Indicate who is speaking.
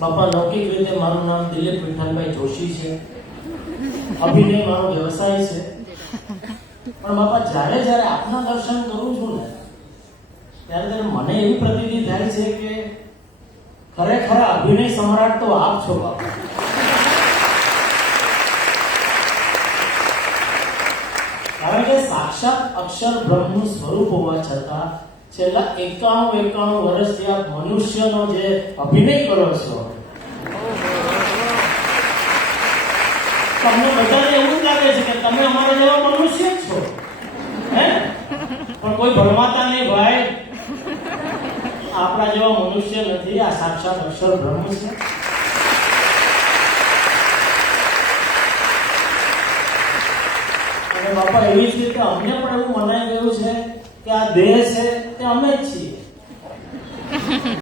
Speaker 1: બાપા, લૌકિક રીતે મારું નામ દિલીપ વિઠ્ઠલભાઈ જોશી છે. અભિનય મારો વ્યવસાય છે. પણ બાપા, જ્યારે જ્યારે આપના દર્શન કરું છું ને, ત્યારે ત્યારે મને એવી પ્રતિતિ થાય છે કે ખરેખર અભિનય સમ્રાટ તો આપ છો, બાપા. કારણ કે સાક્ષાત અક્ષર બ્રહ્મનું સ્વરૂપ હોવા છતાં છેલ્લા એકાણું એકાણું વર્ષથી આપ મનુષ્યનો જે અભિનય કરો છો. તમને બધાને એવું જ લાગે છે કે તમે અમારા જેવા મનુષ્ય જ છો. હે? પણ કોઈ ભરમાતા નહીં ભાઈ. આપણા જેવા મનુષ્ય નથી, આ સાક્ષાત અક્ષર બ્રહ્મ છે. અને બાપા, એવી જ રીતે અમને પણ એવું મનાઈ ગયું છે કે આ દેહ છે તે અમે જ છીએ